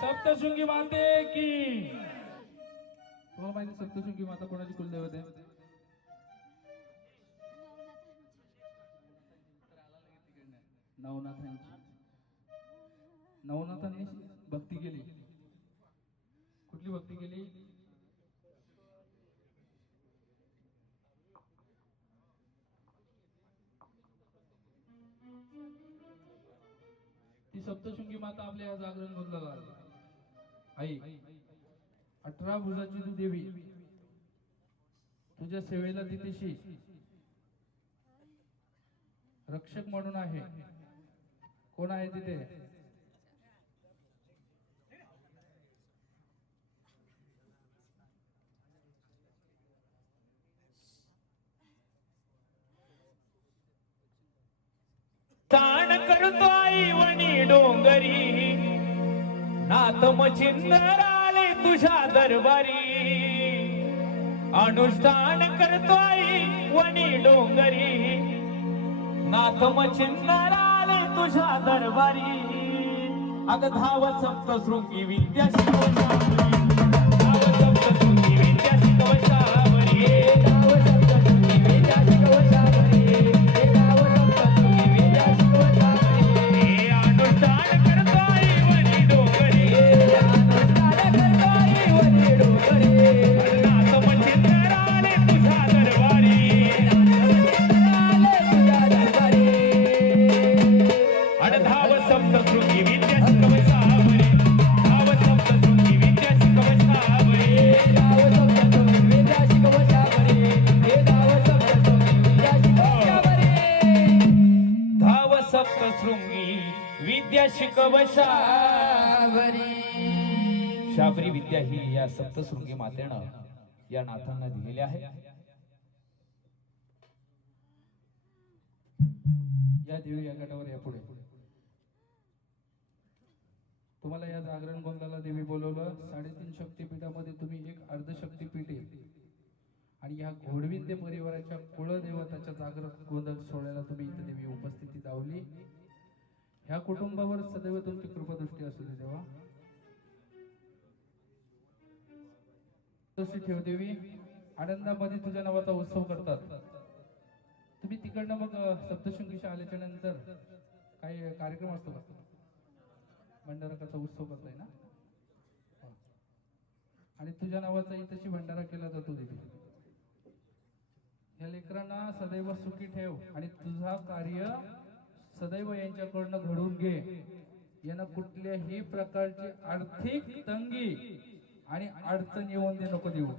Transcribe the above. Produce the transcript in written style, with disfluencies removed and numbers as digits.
सप्तशृंगी माते की. तुम्हाला माहिती सप्तशृंगी माता कोणाची कुलदैवत आहे? नवनाथांची. नवनाथांनी भक्ती केली. कुठली भक्ती केली? ती सप्तशृंगी माता आपल्या या जागरण गोंधळाला आली. आई 18 भुजाची तू देवी, तुझ्या सेवेला तिथेशी रक्षक म्हणून आहे. कोण आहे तिथे? ताण करतो आई वणी डोंगरी, नाथ मच्छिंदर आले तुझ्या दरबारी. अनुष्ठान करतो आई वणी डोंगरी, नाथ मच्छिंदर आले तुझ्या दरबारी. अग धाव सप्तशृंगी विद्या शिकवशावरी, धाव सप्तशृंगी विद्या शिकवशावरी, धाव सप्तशृंगी विद्या शिकवशावरी, धाव सप्तशृंगी विद्या शिकवशावरी. अनुष्ठान करतो आई वणी डोंगरी, अनुष्ठान विद्या शिकव शाबरी शाबरी विद्या ही या सप्तशृंगी मातेनं या नाथांना दिलेली आहे. या देवी या गटावर या पुढे. तुम्हाला या जागरण गोंधळाला देवी बोलवलं. 3.5 शक्तीपीठामध्ये तुम्ही एक अर्ध शक्तीपीठ आहे आणि या घोडविंदे परिवाराच्या कुळदेवताच्या जागरण गोंधळ सोहळ्याला तुम्ही इथे देवी उपस्थिती दावली. ह्या कुटुंबावर सदैव तुमची कृपादृष्टी असू दे देवा. दृष्टी ठेव देवी. आनंदामध्ये तुझ्या नावाचा उत्सव करतात. तुम्ही तिकडनं मग सप्तशृंगीशी आल्याच्या नंतर काही कार्यक्रम असतो का? भंडारकाचा उत्सव करताय ना. आणि तुझ्या नावाचा इथेशी भंडारा केला जातो देवी. या लेकरांना सदैव सुखी ठेव आणि तुझा कार्य सदैव यांच्याकडनं घडून घे. यांना कुठल्याही प्रकारची आर्थिक तंगी आणि अडचण येऊन दे नको देऊ.